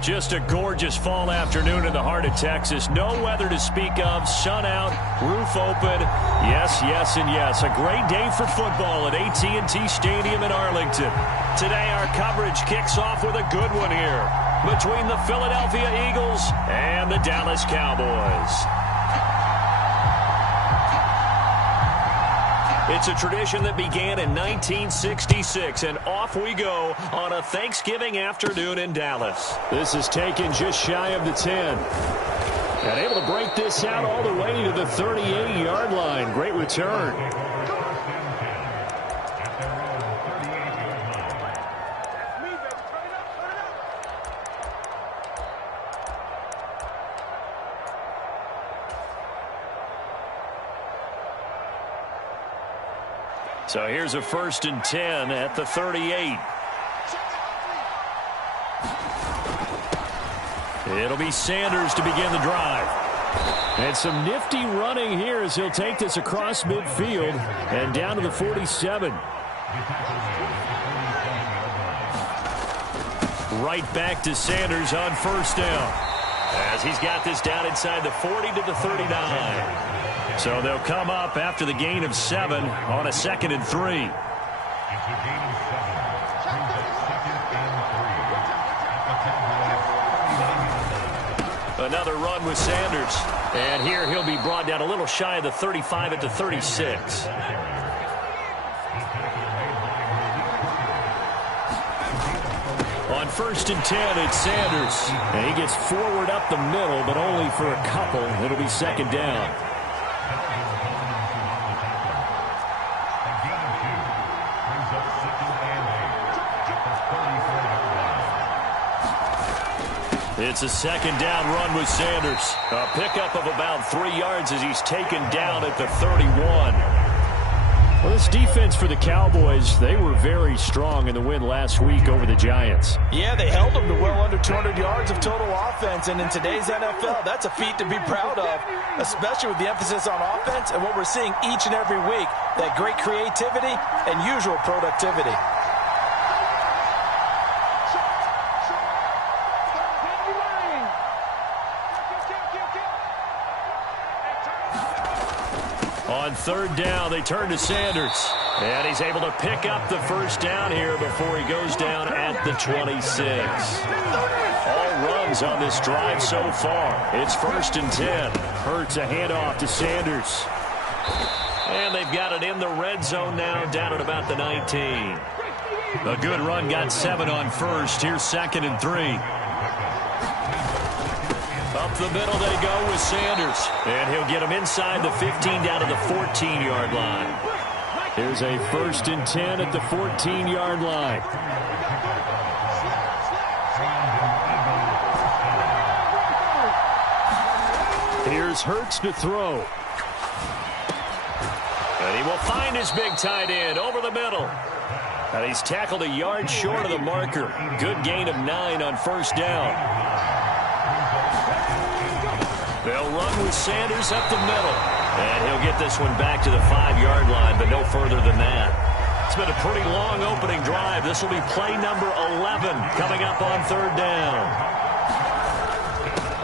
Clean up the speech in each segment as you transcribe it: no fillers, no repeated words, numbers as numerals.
Just a gorgeous fall afternoon in the heart of Texas. No weather to speak of. Sun out, roof open. Yes, yes, and yes. A great day for football at AT&T Stadium in Arlington. Today our coverage kicks off with a good one here between the Philadelphia Eagles and the Dallas Cowboys. It's a tradition that began in 1966, and off we go on a Thanksgiving afternoon in Dallas. This is taken just shy of the 10. And able to break this out all the way to the 38-yard line. Great return. So here's a 1st and 10 at the 38. It'll be Sanders to begin the drive. And some nifty running here as he'll take this across midfield and down to the 47. Right back to Sanders on 1st down, as he's got this down inside the 40 to the 39. So they'll come up after the gain of 7 on a 2nd and 3. Another run with Sanders. And here he'll be brought down a little shy of the 35 at the 36. On 1st and 10, it's Sanders. And he gets forward up the middle, but only for a couple. It'll be 2nd down. It's a 2nd down run with Sanders. A pickup of about 3 yards as he's taken down at the 31. Well, this defense for the Cowboys, they were very strong in the win last week over the Giants. Yeah, they held them to well under 200 yards of total offense, and in today's NFL, that's a feat to be proud of, especially with the emphasis on offense and what we're seeing each and every week, that great creativity and usual productivity. On 3rd down, they turn to Sanders. And he's able to pick up the 1st down here before he goes down at the 26. All runs on this drive so far. It's 1st and 10. Hurts a handoff to Sanders. And they've got it in the red zone now, down at about the 19. A good run, got 7 on 1st. Here's 2nd and 3. Up the middle they go with Sanders. And he'll get him inside the 15 down to the 14-yard line. Here's a 1st and 10 at the 14-yard line. Here's Hurts to throw. And he will find his big tight end over the middle. And he's tackled a yard short of the marker. Good gain of 9 on 1st down. They'll run with Sanders up the middle. And he'll get this one back to the 5-yard line, but no further than that. It's been a pretty long opening drive. This will be play number 11 coming up on 3rd down.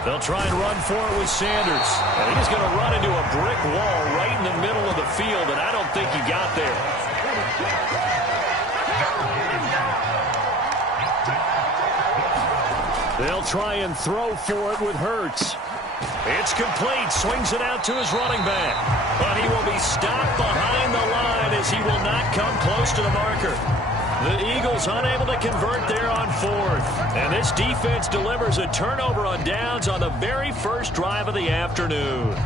They'll try and run for it with Sanders. And he's going to run into a brick wall right in the middle of the field, and I don't think he got there. They'll try and throw for it with Hurts. It's complete. Swings it out to his running back. But he will be stopped behind the line as he will not come close to the marker. The Eagles unable to convert there on 4th. And this defense delivers a turnover on downs on the very first drive of the afternoon.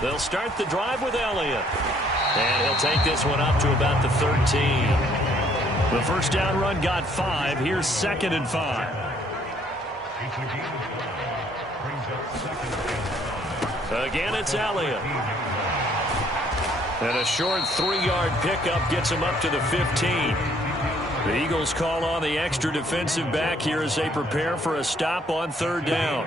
They'll start the drive with Elliott. And he'll take this one up to about the 13. The 1st down run got 5. Here's 2nd and 5. Again, it's Elliott. And a short 3-yard pickup gets him up to the 15. The Eagles call on the extra defensive back here as they prepare for a stop on 3rd down.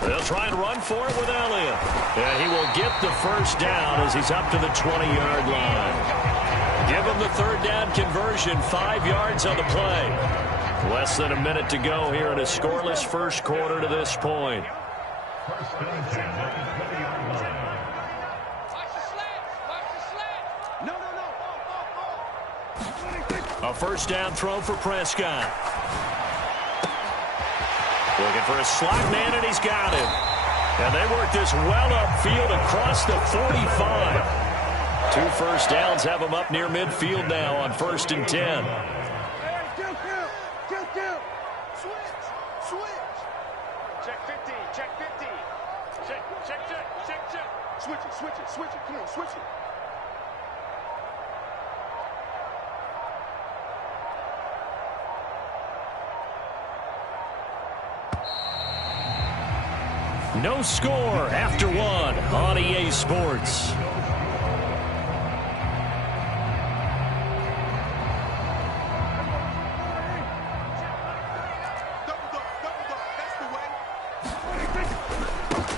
They'll try and run for it with Elliott. And he will get the 1st down as he's up to the 20-yard line. Give him the 3rd down conversion, 5 yards on the play. Less than a minute to go here in a scoreless first quarter to this point. A 1st down throw for Prescott. Looking for a slot man, and he's got him. And they work this well upfield across the 45. 2 first downs have him up near midfield now on 1st and 10. Check 50, check 50. Check. Switch it. Come on, switch it. No score after 1 on EA Sports.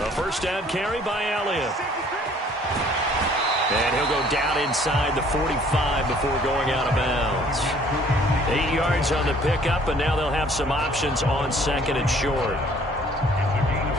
A 1st down carry by Elliott. And he'll go down inside the 45 before going out of bounds. 8 yards on the pickup, and now they'll have some options on 2nd and short.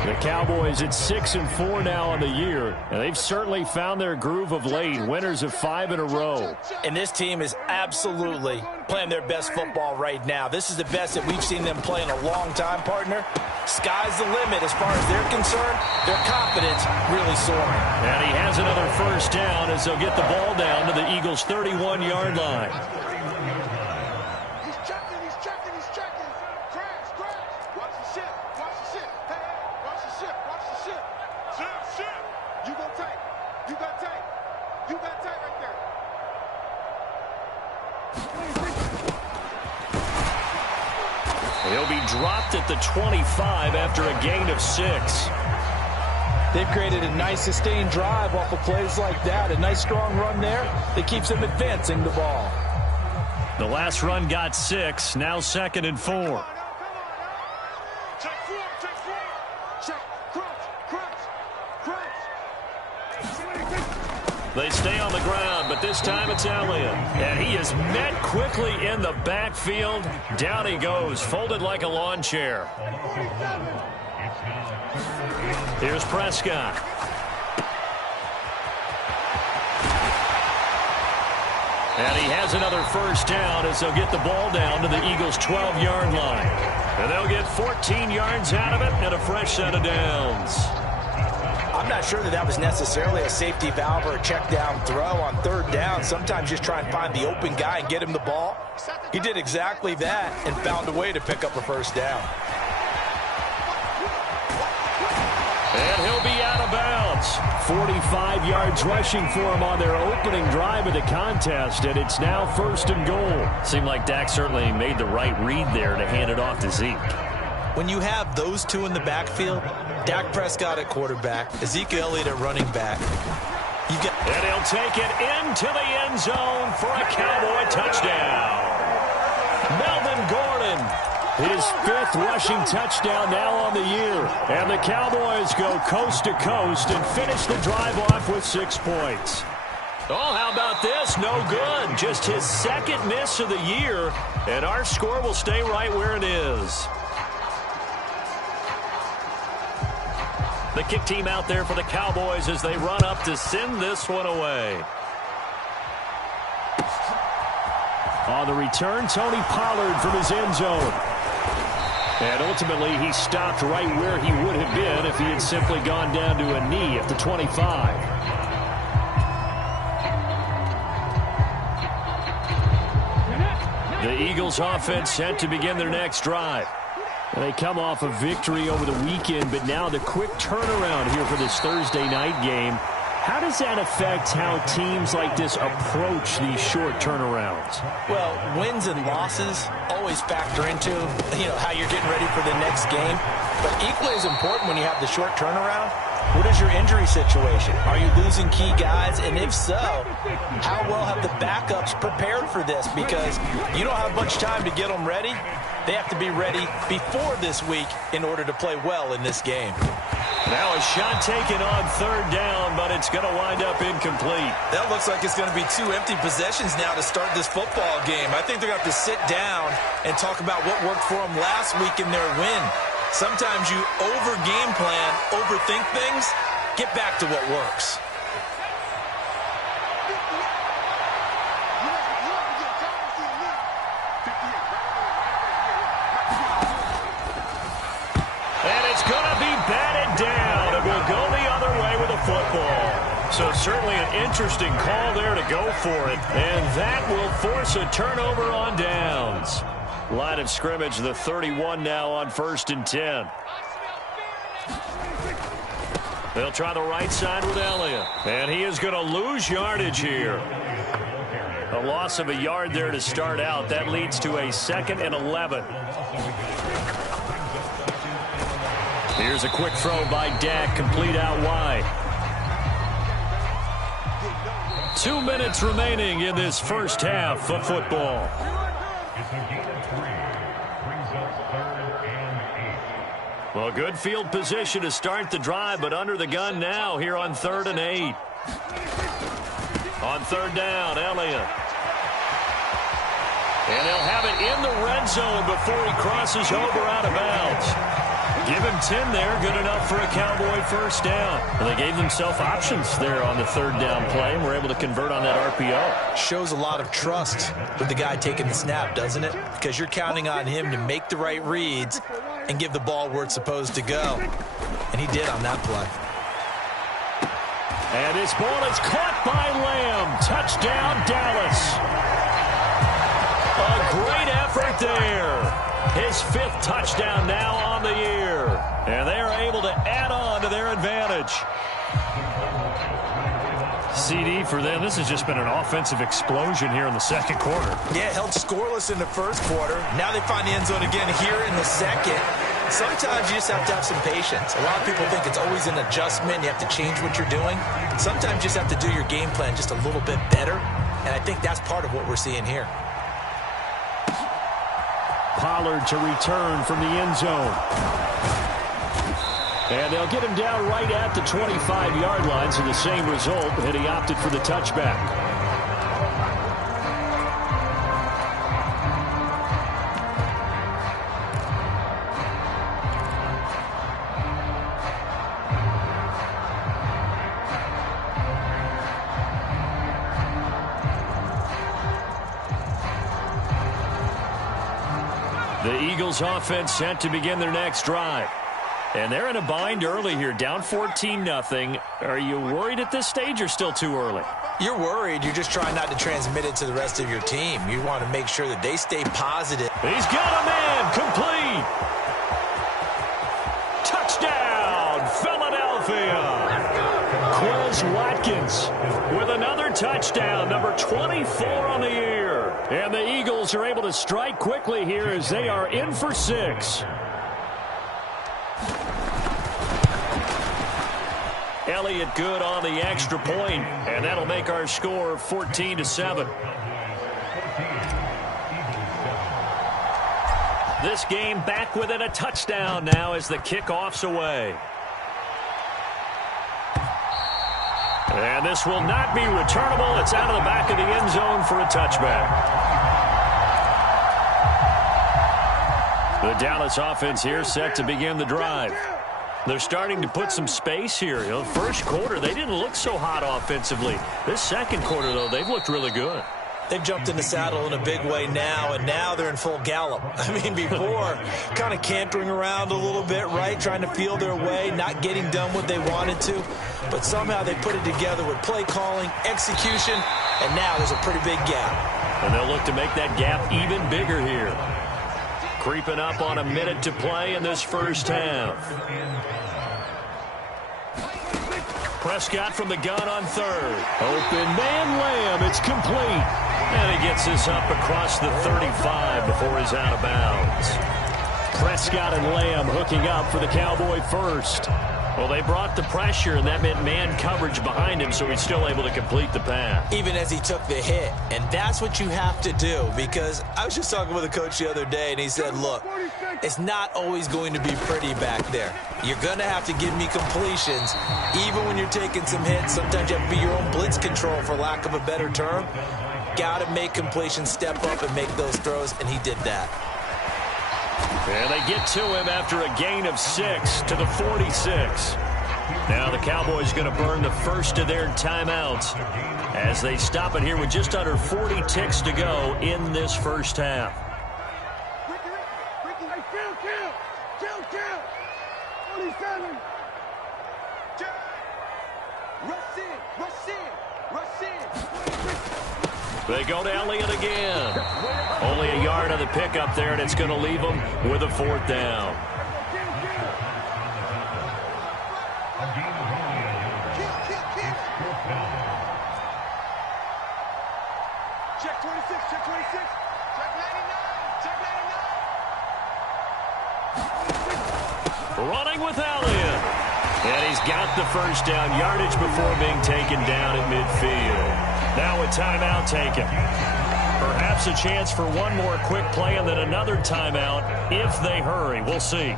The Cowboys at 6-4 now on the year, and they've certainly found their groove of late, winners of 5 in a row. And this team is absolutely playing their best football right now. This is the best that we've seen them play in a long time, partner. Sky's the limit as far as they're concerned. Their confidence really soaring. And he has another 1st down as they'll get the ball down to the Eagles' 31-yard line. He'll be dropped at the 25 after a gain of 6. They've created a nice sustained drive off of plays like that. A nice strong run there that keeps them advancing the ball. The last run got 6. Now 2nd and 4. They stay on the ground, but this time it's Elliott. And he is met quickly in the backfield. Down he goes, folded like a lawn chair. Here's Prescott. And he has another 1st down as they'll get the ball down to the Eagles' 12-yard line. And they'll get 14 yards out of it and a fresh set of downs. I'm not sure that was necessarily a safety valve or a check down throw on 3rd down. Sometimes just try and find the open guy and get him the ball. He did exactly that and found a way to pick up a 1st down. And he'll be out of bounds. 45 yards rushing for him on their opening drive of the contest, and it's now 1st and goal. Seemed like Dak certainly made the right read there to hand it off to Zeke. When you have those two in the backfield, Dak Prescott at quarterback, Ezekiel Elliott at running back. And he'll take it into the end zone for a Cowboy touchdown. Melvin Gordon, his 5th rushing touchdown now on the year. And the Cowboys go coast to coast and finish the drive off with 6 points. Oh, how about this? No good. Just his 2nd miss of the year. And our score will stay right where it is. The kick team out there for the Cowboys as they run up to send this one away. On the return, Tony Pollard from his end zone. And ultimately, he stopped right where he would have been if he had simply gone down to a knee at the 25. The Eagles offense set to begin their next drive. They come off a victory over the weekend, but now the quick turnaround here for this Thursday night game. How does that affect how teams like this approach these short turnarounds? Well, wins and losses always factor into, how you're getting ready for the next game. But equally as important when you have the short turnaround, what is your injury situation? Are you losing key guys? And if so, how well have the backups prepared for this? Because you don't have much time to get them ready. They have to be ready before this week in order to play well in this game. Now a shot taken on third down, but it's going to wind up incomplete. That looks like it's going to be 2 empty possessions now to start this football game. I think they're going to have to sit down and talk about what worked for them last week in their win. Sometimes you over-game plan, overthink things. Get back to what works. And it's going to be batted down. It will go the other way with a football. So certainly an interesting call there to go for it. And that will force a turnover on downs. Line of scrimmage, the 31 now on 1st and 10. They'll try the right side with Elliott. And he is going to lose yardage here. A loss of a yard there to start out. That leads to a 2nd and 11. Here's a quick throw by Dak, complete out wide. 2 minutes remaining in this first half of football. Well, good field position to start the drive, but under the gun now here on 3rd and 8. On 3rd down, Elliott. And they'll have it in the red zone before he crosses over out of bounds. Give him 10 there, good enough for a Cowboy first down. And they gave themselves options there on the 3rd down play and were able to convert on that RPO. Shows a lot of trust with the guy taking the snap, doesn't it? Because you're counting on him to make the right reads and give the ball where it's supposed to go. And he did on that play. And this ball is caught by Lamb. Touchdown, Dallas. A great effort there. His 5th touchdown now on the year. And they are able to add on to their advantage. CD for them. This has just been an offensive explosion here in the 2nd quarter. Yeah, held scoreless in the 1st quarter. Now they find the end zone again here in the 2nd. Sometimes you just have to have some patience. A lot of people think it's always an adjustment. You have to change what you're doing. Sometimes you just have to do your game plan just a little bit better. And I think that's part of what we're seeing here. Pollard to return from the end zone. And they'll get him down right at the 25-yard line, so the same result, and he opted for the touchback. The Eagles offense set to begin their next drive. And they're in a bind early here, down 14-0. Are you worried at this stage or still too early? You're worried. You're just trying not to transmit it to the rest of your team. You want to make sure that they stay positive. He's got a man, complete. Touchdown, Philadelphia. Quez Watkins with another touchdown, number 24 on the year. And the Eagles are able to strike quickly here as they are in for 6. Elliott good on the extra point, and that'll make our score 14-7. This game back within a touchdown now as the kickoff's away. And this will not be returnable. It's out of the back of the end zone for a touchback. The Dallas offense here set to begin the drive. They're starting to put some space here. First quarter, they didn't look so hot offensively. This 2nd quarter, though, they've looked really good. They've jumped in the saddle in a big way now, and now they're in full gallop. I mean, before, kind of cantering around a little bit, right, trying to feel their way, not getting done what they wanted to. But somehow they put it together with play calling, execution, and now there's a pretty big gap. And they'll look to make that gap even bigger here. Creeping up on a minute to play in this first half. Prescott from the gun on third. Open man Lamb. It's complete. And he gets this up across the 35 before he's out of bounds. Prescott and Lamb hooking up for the Cowboy first. Well, they brought the pressure, and that meant man coverage behind him, so he's still able to complete the pass. Even as he took the hit. And that's what you have to do, because I was just talking with a coach the other day, and he said, look, it's not always going to be pretty back there. You're going to have to give me completions. Even when you're taking some hits, sometimes you have to be your own blitz control, for lack of a better term. Got to make completions, step up, and make those throws, and he did that. And they get to him after a gain of 6 to the 46. Now the Cowboys going to burn the first of their timeouts as they stop it here with just under 40 ticks to go in this first half. They go to Elliott again. Only a yard on the pickup there, and it's going to leave them with a 4th down. Check 26, check 26. Check 99, check 99. Running with Elliott. And he's got the first down yardage before being taken down at midfield. Now a timeout taken. Perhaps a chance for one more quick play and then another timeout if they hurry. We'll see.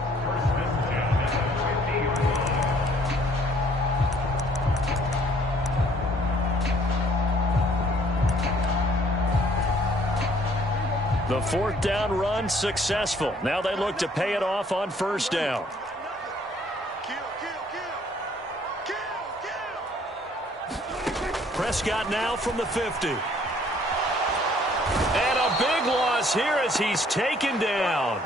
The 4th down run successful. Now they look to pay it off on first down. Prescott now from the 50. And a big loss here as he's taken down.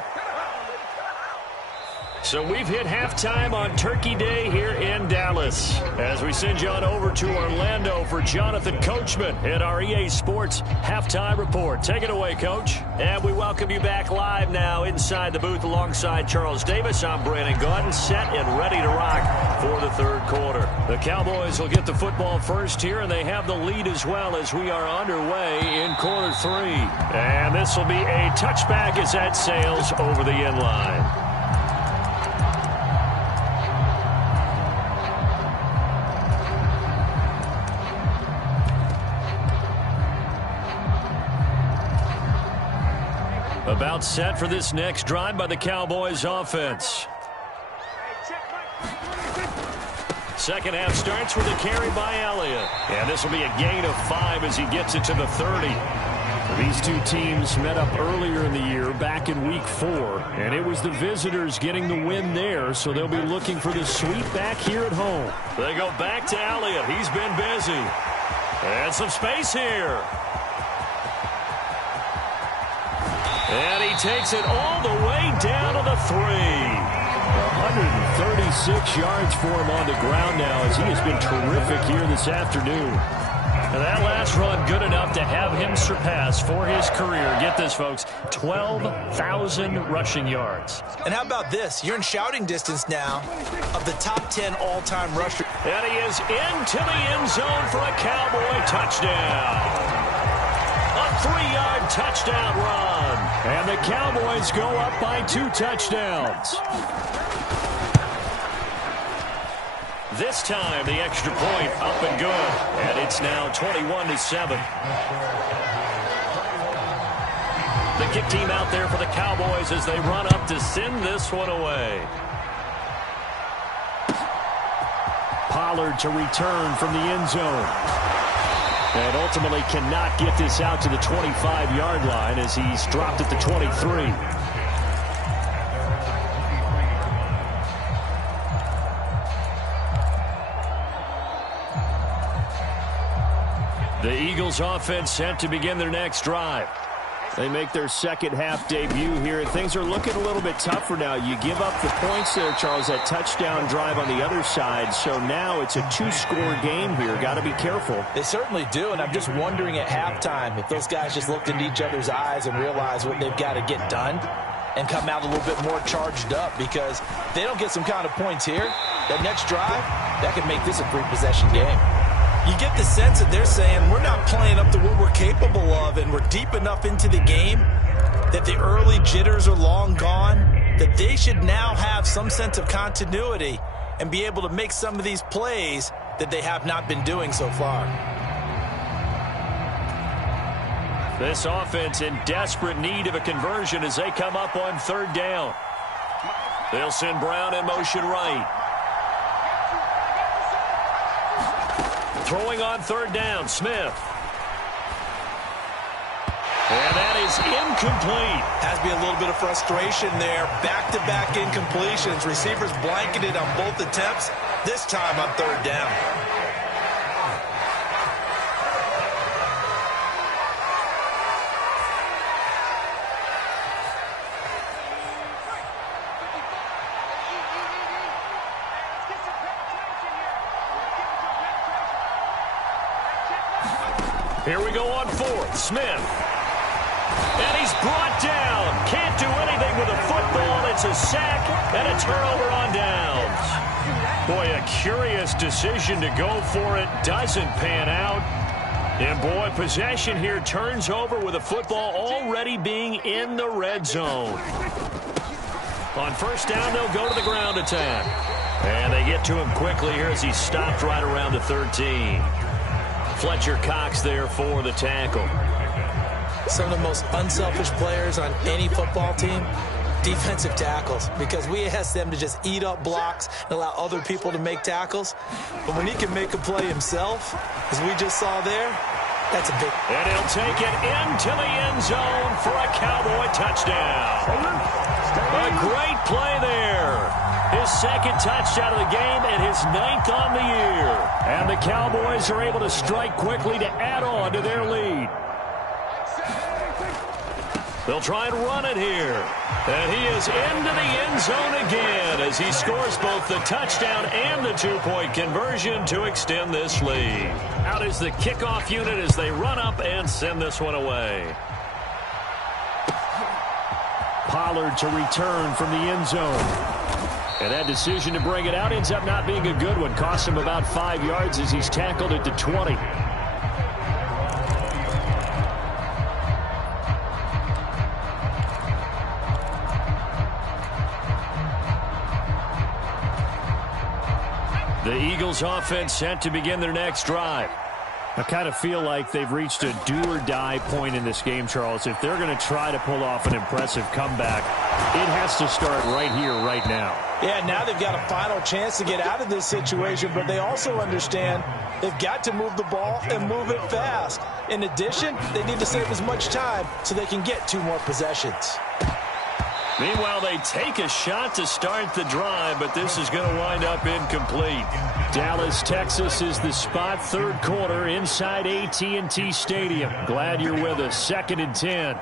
So we've hit halftime on Turkey Day here in Dallas. As we send you on over to Orlando for Jonathan Coachman at our EA Sports Halftime Report. Take it away, Coach. And we welcome you back live now inside the booth alongside Charles Davis. I'm Brandon Gordon, set and ready to rock for the 3rd quarter. The Cowboys will get the football first here, and they have the lead as well as we are underway in quarter 3. And this will be a touchback as that sails over the end line. About set for this next drive by the Cowboys offense. Second half starts with a carry by Elliott. And this will be a gain of 5 as he gets it to the 30. These two teams met up earlier in the year back in week 4. And it was the visitors getting the win there, so they'll be looking for the sweep back here at home. They go back to Elliott. He's been busy. And some space here. And he takes it all the way down to the 3. 136 yards for him on the ground now as he has been terrific here this afternoon. And that last run good enough to have him surpass for his career, get this folks, 12,000 rushing yards. And how about this? You're in shouting distance now of the top 10 all-time rusher. And he is into the end zone for a Cowboy touchdown. A 3-yard touchdown run. And the Cowboys go up by 2 touchdowns. This time, the extra point up and good. And it's now 21-7. The kick team out there for the Cowboys as they run up to send this one away. Pollard to return from the end zone. And ultimately cannot get this out to the 25-yard line as he's dropped at the 23. The Eagles offense set to begin their next drive. They make their second half debut here. Things are looking a little bit tougher now. You give up the points there, Charles, that touchdown drive on the other side. So now it's a 2-score game here. Got to be careful. They certainly do, and I'm just wondering at halftime if those guys just looked into each other's eyes and realized what they've got to get done and come out a little bit more charged up, because if they don't get some kind of points here, that next drive, that could make this a three-possession game. You get the sense that they're saying we're not playing up to what we're capable of, and we're deep enough into the game that the early jitters are long gone, that they should now have some sense of continuity and be able to make some of these plays that they have not been doing so far. This offense in desperate need of a conversion as they come up on third down. They'll send Brown in motion right. Throwing on third down, Smith. And that is incomplete. Has to be a little bit of frustration there. Back-to-back incompletions. Receivers blanketed on both attempts, this time on third down. Here we go on fourth. Smith. And he's brought down. Can't do anything with a football. It's a sack and a turnover on downs. Boy, a curious decision to go for it. Doesn't pan out. And boy, possession here turns over with a football already being in the red zone. On first down, they'll go to the ground attack. And they get to him quickly here as he's stopped right around the 13. Fletcher Cox there for the tackle. Some of the most unselfish players on any football team, defensive tackles, because we ask them to just eat up blocks and allow other people to make tackles. But when he can make a play himself, as we just saw there, that's a big... And he'll take it into the end zone for a Cowboy touchdown. A great play there. His second touchdown of the game and his 9th on the year. And the Cowboys are able to strike quickly to add on to their lead. They'll try and run it here. And he is into the end zone again as he scores both the touchdown and the two-point conversion to extend this lead. Out is the kickoff unit as they run up and send this one away. Pollard to return from the end zone. And that decision to bring it out ends up not being a good one. Cost him about 5 yards as he's tackled at the 20. The Eagles offense set to begin their next drive. I kind of feel like they've reached a do-or-die point in this game, Charles. If they're going to try to pull off an impressive comeback, it has to start right here, right now. Yeah, now they've got a final chance to get out of this situation, but they also understand they've got to move the ball and move it fast. In addition, they need to save as much time so they can get 2 more possessions. Meanwhile, they take a shot to start the drive, but this is going to wind up incomplete. Dallas, Texas is the spot, third quarter inside AT&T Stadium. Glad you're with us. 2nd and 10.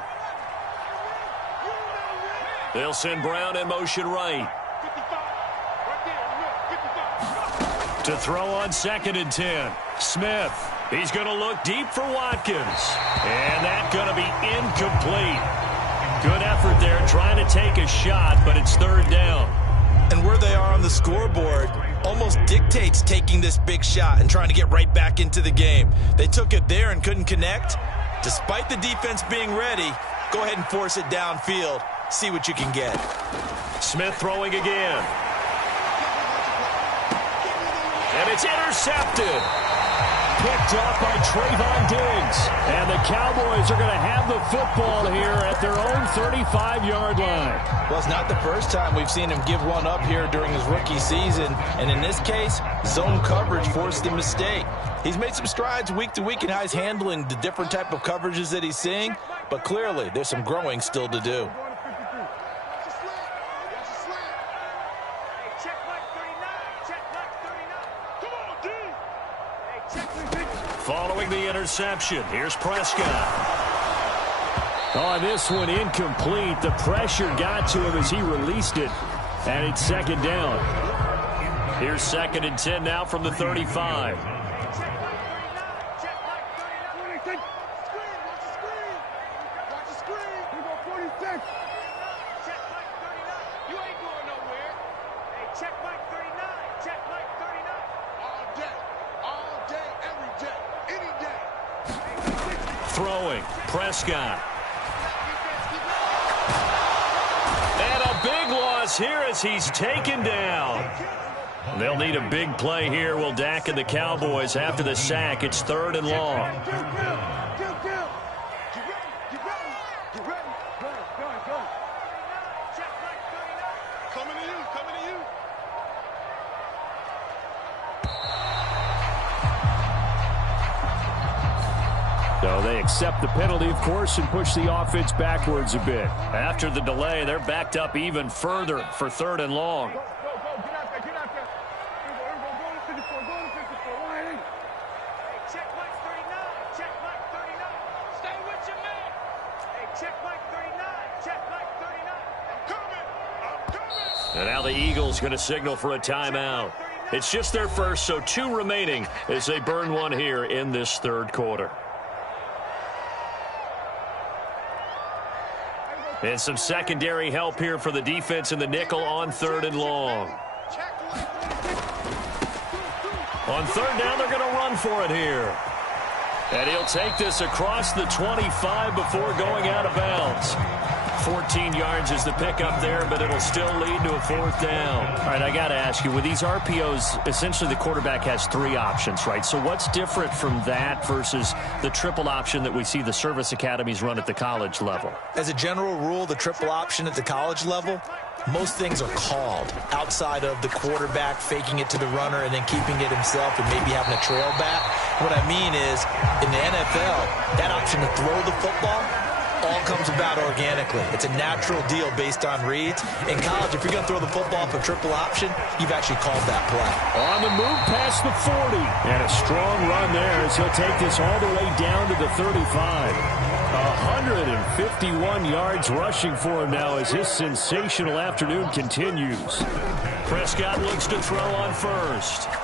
They'll send Brown in motion right. To throw on 2nd and 10. Smith. He's going to look deep for Watkins. And that's going to be incomplete. Good effort there trying to take a shot, but it's third down. And where they are on the scoreboard almost dictates taking this big shot and trying to get right back into the game. They took it there and couldn't connect. Despite the defense being ready, go ahead and force it downfield. See what you can get. Smith throwing again. And it's intercepted. Picked up by Trayvon Diggs. And the Cowboys are going to have the football here at their own 35-yard line. Well, it's not the first time we've seen him give one up here during his rookie season. And in this case, zone coverage forced the mistake. He's made some strides week to week in how he's handling the different type of coverages that he's seeing. But clearly, there's some growing still to do. Following the interception, here's Prescott. On this one, incomplete. The pressure got to him as he released it. And it's 2nd down. Here's 2nd and 10 now from the 35. You ain't going nowhere. Hey, check Mike 39. Check throwing. Prescott. And a big loss here as he's taken down. They'll need a big play here, will Dak and the Cowboys. After the sack, it's 3rd and long. So they accept the penalty, of course, and push the offense backwards a bit. After the delay, they're backed up even further for 3rd and long. And now the Eagles going to signal for a timeout. It's just their first, so 2 remaining as they burn one here in this 3rd quarter. And some secondary help here for the defense in the nickel on 3rd and long. On 3rd down, they're going to run for it here. And he'll take this across the 25 before going out of bounds. 14 yards is the pickup there, but it'll still lead to a 4th down. All right, I got to ask you, with these RPOs, essentially the quarterback has 3 options, right? So what's different from that versus the triple option that we see the service academies run at the college level? As a general rule, the triple option at the college level, most things are called outside of the quarterback faking it to the runner and then keeping it himself and maybe having a trail back. What I mean is, in the NFL, that option to throw the football all comes about organically. It's a natural deal based on reads. In college, if you're going to throw the football for triple option, you've actually called that play. On the move past the 40. And a strong run there as he'll take this all the way down to the 35. 151 yards rushing for him now as his sensational afternoon continues. Prescott looks to throw on 1st.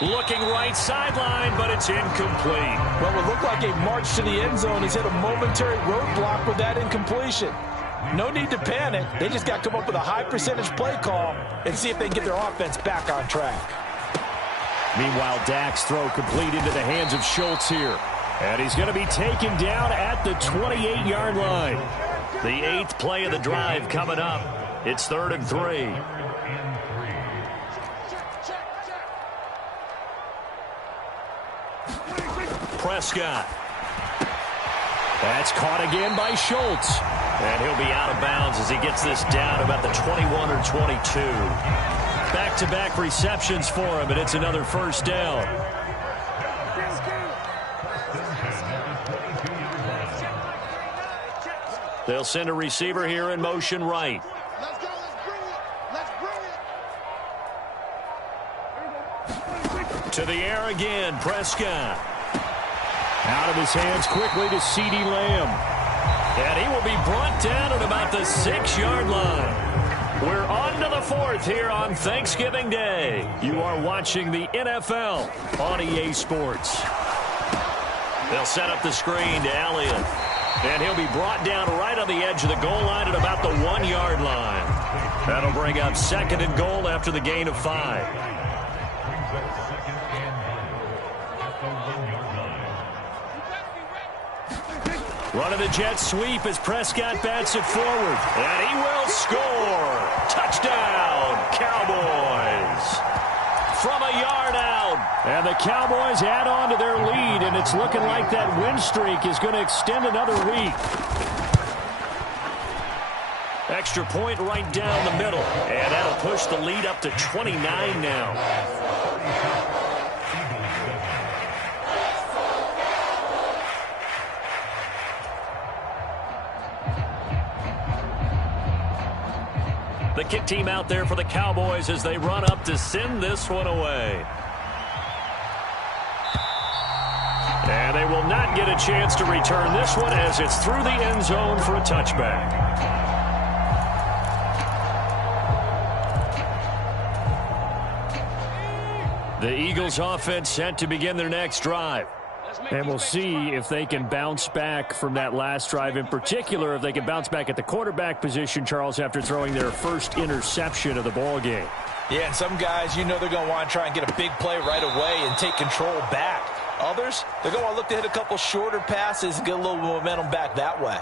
Looking right sideline, but it's incomplete. Well, it looked like a march to the end zone. He's hit a momentary roadblock with that incompletion. No need to panic. They just got to come up with a high percentage play call and see if they can get their offense back on track. Meanwhile, Dak's throw complete into the hands of Schultz here. And he's going to be taken down at the 28-yard line. The 8th play of the drive coming up. It's 3rd and 3. Prescott. That's caught again by Schultz. And he'll be out of bounds as he gets this down about the 21 or 22. Back-to-back receptions for him, and it's another 1st down. They'll send a receiver here in motion right. Let's go. Let's bring it. To the air again, Prescott. Out of his hands quickly to CeeDee Lamb. And he will be brought down at about the 6-yard line. We're on to the 4th here on Thanksgiving Day. You are watching the NFL on EA Sports. They'll set up the screen to Elliott. And he'll be brought down right on the edge of the goal line at about the 1-yard line. That'll bring up 2nd and goal after the gain of 5. Running the jet sweep as Prescott bats it forward. And he will score. Touchdown, Cowboys. From a yard out. And the Cowboys add on to their lead, and it's looking like that win streak is going to extend another week. Extra point right down the middle. And that'll push the lead up to 29 now. The kick team out there for the Cowboys as they run up to send this one away. And they will not get a chance to return this one as it's through the end zone for a touchback. The Eagles offense set to begin their next drive. And we'll see if they can bounce back from that last drive, in particular if they can bounce back at the quarterback position, Charles, after throwing their first interception of the ball game. Yeah, and some guys, you know they're going to want to try and get a big play right away and take control back. Others, they're going to look to hit a couple shorter passes and get a little momentum back that way.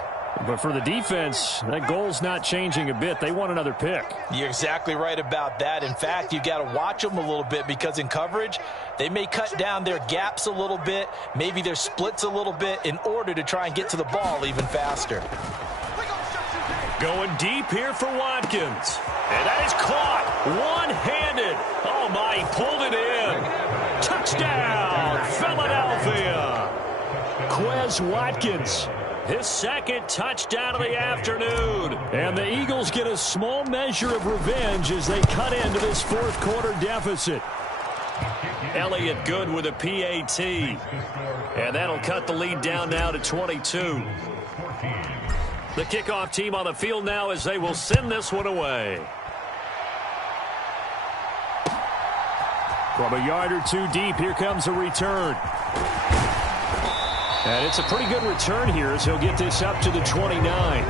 But for the defense, that goal's not changing a bit. They want another pick. You're exactly right about that. In fact, you got to watch them a little bit because in coverage, they may cut down their gaps a little bit, maybe their splits a little bit in order to try and get to the ball even faster. Going deep here for Watkins. And that is caught one-handed. Oh, my, he pulled it in. Touchdown, Philadelphia. Quez Watkins. His second touchdown of the afternoon. And the Eagles get a small measure of revenge as they cut into this fourth quarter deficit. Elliott Good with a PAT. And that'll cut the lead down now to 22. The kickoff team on the field now as they will send this one away. From a yard or two deep, here comes a return. And it's a pretty good return here as he'll get this up to the 29.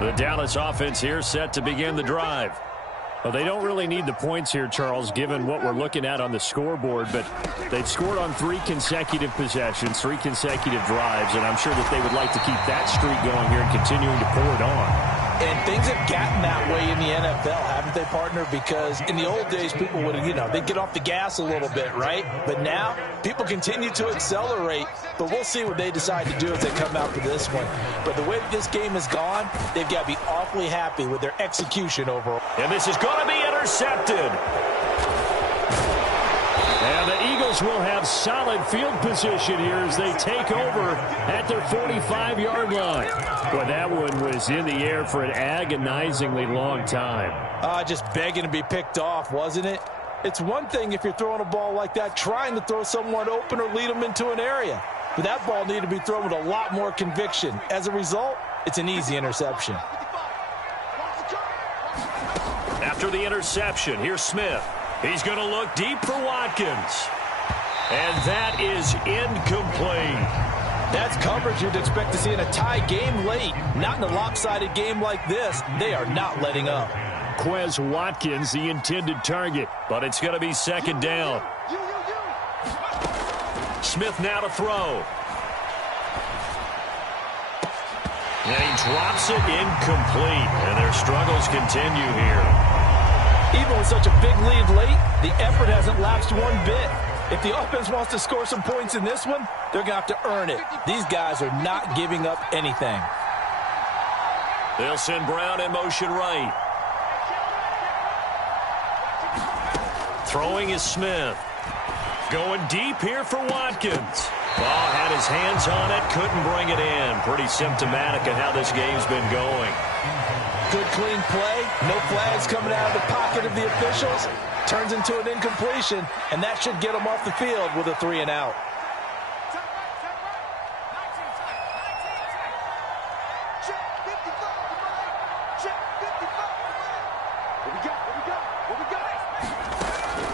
The Dallas offense here set to begin the drive. Well, they don't really need the points here, Charles, given what we're looking at on the scoreboard, but they've scored on 3 consecutive possessions, 3 consecutive drives, and I'm sure that they would like to keep that streak going here and continuing to pour it on. And things have gotten that way in the NFL, haven't they, partner? Because in the old days, people would, they'd get off the gas a little bit, right? But now, people continue to accelerate, but we'll see what they decide to do as they come out for this one. But the way that this game has gone, they've got to be awfully happy with their execution overall. And this is going to be intercepted. And the Eagles will have solid field position here as they take over at their 45-yard line. Well, that one was in the air for an agonizingly long time. Just begging to be picked off, wasn't it? It's one thing if you're throwing a ball like that, trying to throw someone open or lead them into an area. But that ball needed to be thrown with a lot more conviction. As a result, it's an easy interception. After the interception, here's Smith. He's going to look deep for Watkins. And that is incomplete. That's coverage you'd expect to see in a tie game late. Not in a lopsided game like this. They are not letting up. Quez Watkins, the intended target. But it's going to be second down. Smith now to throw. And he drops it incomplete. And their struggles continue here. Even with such a big lead late, the effort hasn't lapsed one bit. If the offense wants to score some points in this one, they're going to have to earn it. These guys are not giving up anything. They'll send Brown in motion right. Throwing is Smith. Going deep here for Watkins. Ball had his hands on it, couldn't bring it in. Pretty symptomatic of how this game's been going. Good, clean play. No flags coming out of the pocket of the officials. Turns into an incompletion, and that should get them off the field with a 3 and out.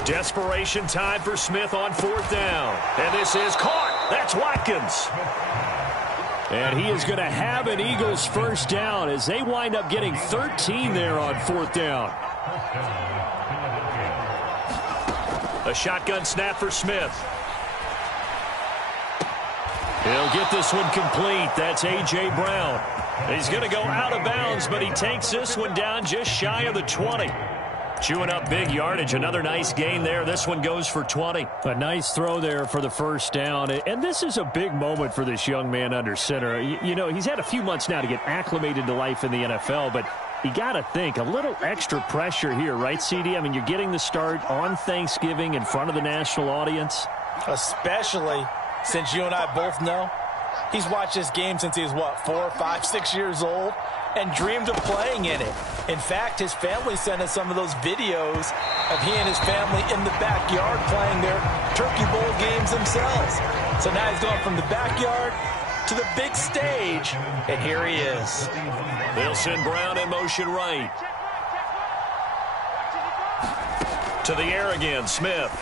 Desperation time for Smith on 4th down. And this is caught. That's Watkins. And he is going to have an Eagles first down as they wind up getting 13 there on 4th down. A shotgun snap for Smith. He'll get this one complete. That's A.J. Brown. He's going to go out of bounds, but he takes this one down just shy of the 20. Chewing up big yardage. Another nice gain there. This one goes for 20. A nice throw there for the first down. And this is a big moment for this young man under center. You know, he's had a few months now to get acclimated to life in the NFL, but you got to think a little extra pressure here, right, CD? I mean, you're getting the start on Thanksgiving in front of the national audience. Especially since you and I both know he's watched this game since he was, 4, 5, 6 years old and dreamed of playing in it. In fact, his family sent us some of those videos of he and his family in the backyard playing their Turkey Bowl games themselves. So now he's gone from the backyard to the big stage, and here he is. They'll send Brown in motion right. To the air again, Smith.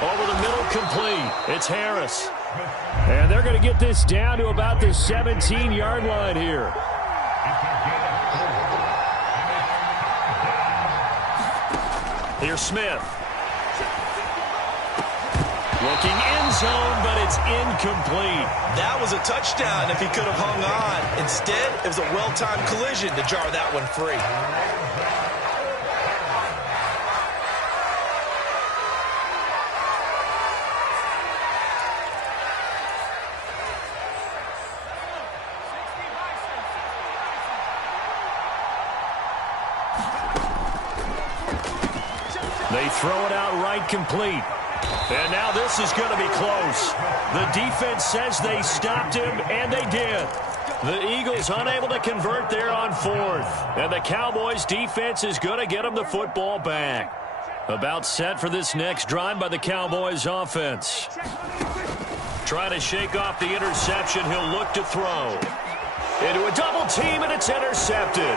Over the middle, complete. It's Harris. And they're going to get this down to about the 17-yard line here. Here's Smith. Looking end zone, but it's incomplete. That was a touchdown if he could have hung on. Instead, it was a well-timed collision to jar that one free. They throw it out right complete. And now this is going to be close. The defense says they stopped him, and they did. The Eagles unable to convert there on fourth. And the Cowboys defense is going to get them the football back. About set for this next drive by the Cowboys offense. Trying to shake off the interception. He'll look to throw. Into a double team, and it's intercepted.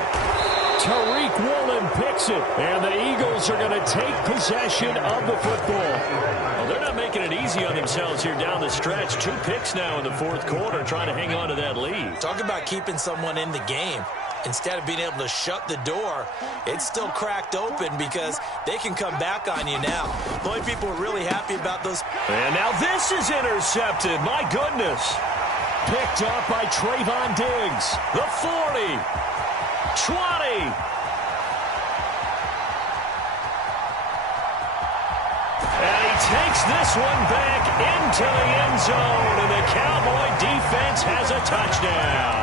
Tariq Woolen picks it, and the Eagles are going to take possession of the football. Well, they're not making it easy on themselves here down the stretch. 2 picks now in the fourth quarter, trying to hang on to that lead. Talk about keeping someone in the game. Instead of being able to shut the door, it's still cracked open because they can come back on you now. The only people are really happy about those. And now this is intercepted. My goodness. Picked up by Trayvon Diggs. The 40. 20. And he takes this one back into the end zone, and the Cowboy defense has a touchdown.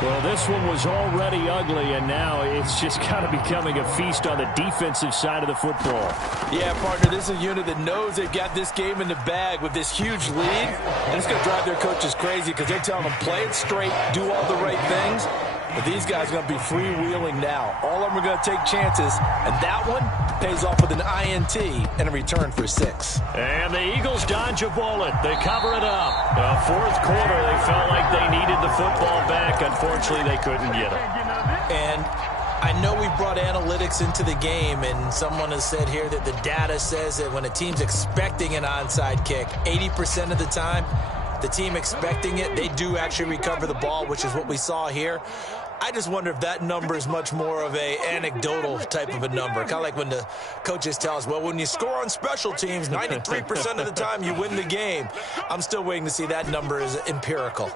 Well, this one was already ugly, and now it's just kind of becoming a feast on the defensive side of the football. Yeah, partner, this is a unit that knows they've got this game in the bag with this huge lead. And it's going to drive their coaches crazy because they're telling them play it straight, do all the right things. But these guys are going to be freewheeling now. All of them are going to take chances, and that one pays off with an INT and a return for 6. And the Eagles dodge a bullet. They cover it up. Fourth quarter, they felt like they needed the football back. Unfortunately, they couldn't get it. And I know we brought analytics into the game, and someone has said here that the data says that when a team's expecting an onside kick, 80% of the time, the team expecting it, they do actually recover the ball, which is what we saw here. I just wonder if that number is much more of a anecdotal type of a number. Kind of like when the coaches tell us, well, when you score on special teams, 93% of the time you win the game. I'm still waiting to see that number is empirical.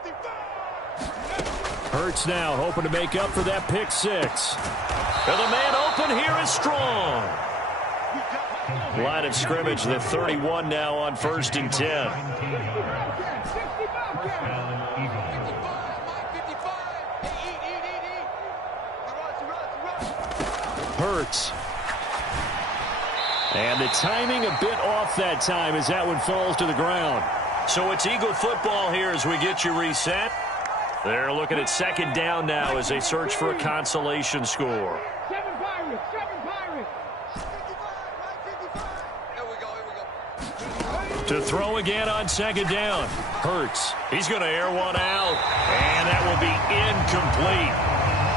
Hurts now, hoping to make up for that pick 6. And the man open here is Strong. Line of scrimmage, the 31 now on 1st and 10. Hurts. And the timing a bit off that time as that one falls to the ground. So it's Eagle football here as we get you reset. They're looking at 2nd down now as they search for a consolation score. To throw again on 2nd down. Hurts. He's going to air one out. And that will be incomplete.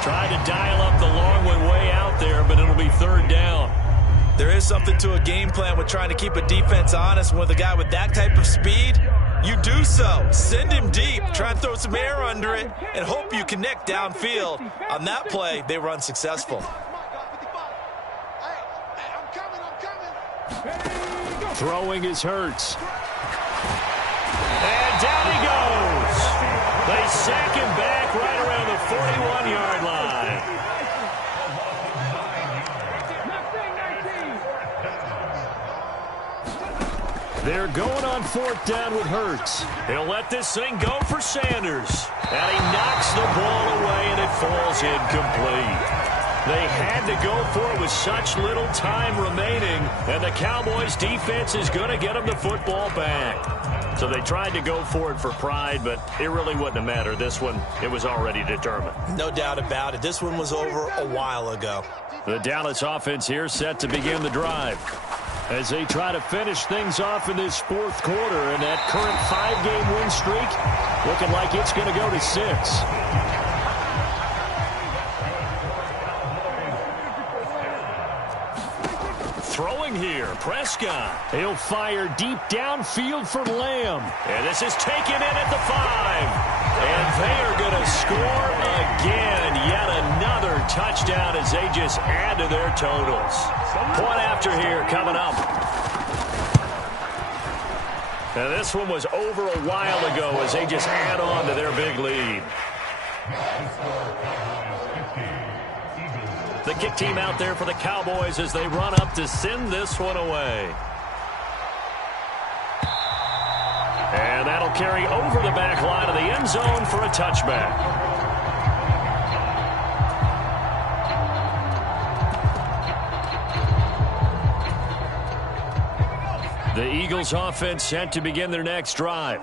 Tried to dial up the long one way out there, but it'll be 3rd down. There is something to a game plan with trying to keep a defense honest. With a guy with that type of speed, you do so. Send him deep. Try and throw some air under it and hope you connect downfield. On that play, they were unsuccessful. Throwing is Hurts. And down he goes. They sack him back right around the 41-yard line. They're going on 4th down with Hurts. He'll let this thing go for Sanders. And he knocks the ball away, and it falls incomplete. They had to go for it with such little time remaining, and the Cowboys defense is going to get them the football back. So they tried to go for it for pride, but it really wouldn't have mattered. This one, it was already determined. No doubt about it. This one was over a while ago. The Dallas offense here set to begin the drive. As they try to finish things off in this 4th quarter, and that current 5-game win streak looking like it's going to go to 6. Throwing here, Prescott. He'll fire deep downfield for Lamb. And this is taken in at the 5. And they are going to score again. Yet another touchdown as they just add to their totals. Point after here coming up. Now this one was over a while ago as they just add on to their big lead. The kick team out there for the Cowboys as they run up to send this one away. And that'll carry over the back line of the end zone for a touchback. The Eagles offense set to begin their next drive.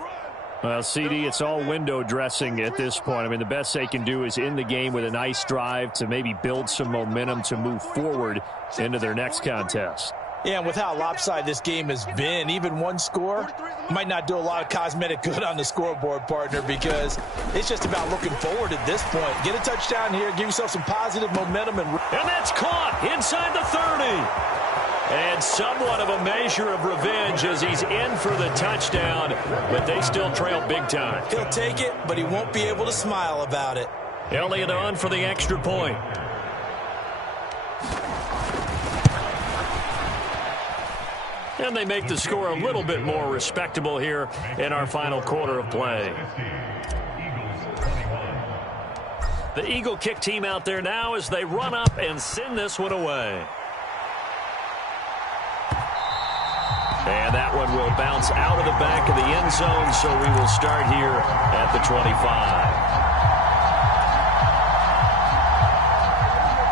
Well, CD, it's all window dressing at this point. I mean, the best they can do is end the game with a nice drive to maybe build some momentum to move forward into their next contest. Yeah, and with how lopsided this game has been, even one score might not do a lot of cosmetic good on the scoreboard, partner, because it's just about looking forward at this point. Get a touchdown here, give yourself some positive momentum. And that's caught inside the 30. And somewhat of a measure of revenge as he's in for the touchdown, but they still trail big time. He'll take it, but he won't be able to smile about it. Elliott on for the extra point. And they make the score a little bit more respectable here in our final quarter of play. The Eagle kick team out there now as they run up and send this one away. And that one will bounce out of the back of the end zone, so we will start here at the 25.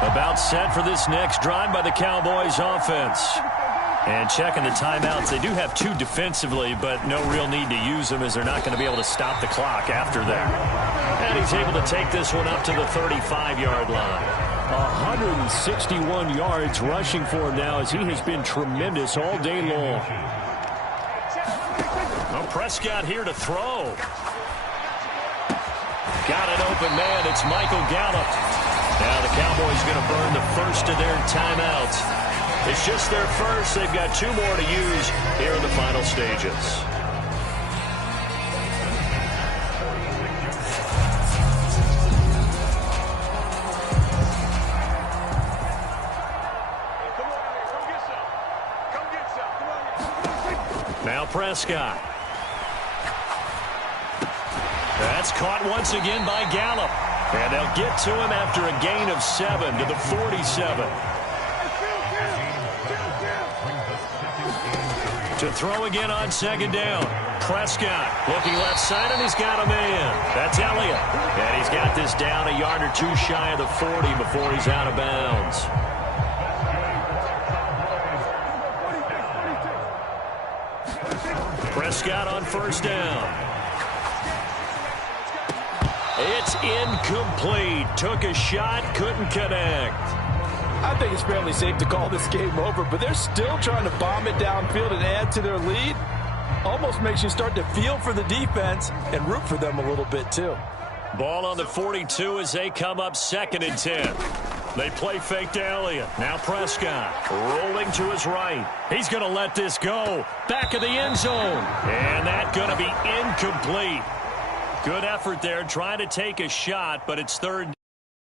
About set for this next drive by the Cowboys offense. And checking the timeouts, they do have two defensively, but no real need to use them as they're not going to be able to stop the clock after that. And he's able to take this one up to the 35-yard line. 161 yards rushing for him now as he has been tremendous all day long. Well, Prescott here to throw. Got an open man. It's Michael Gallup. Now the Cowboys going to burn the first of their timeouts. It's just their first. They've got two more to use here in the final stages. Now Prescott. That's caught once again by Gallup. And they'll get to him after a gain of 7 to the 47. To throw again on second down. Prescott looking left side, and he's got a man. That's Elliott. And he's got this down a yard or two shy of the 40 before he's out of bounds. Prescott on first down. It's incomplete. Took a shot, couldn't connect. I think it's fairly safe to call this game over, but they're still trying to bomb it downfield and add to their lead. Almost makes you start to feel for the defense and root for them a little bit too. Ball on the 42 as they come up 2nd and 10. They play fake to Elliott. Now Prescott rolling to his right. He's going to let this go. Back of the end zone. And that's going to be incomplete. Good effort there trying to take a shot, but it's third.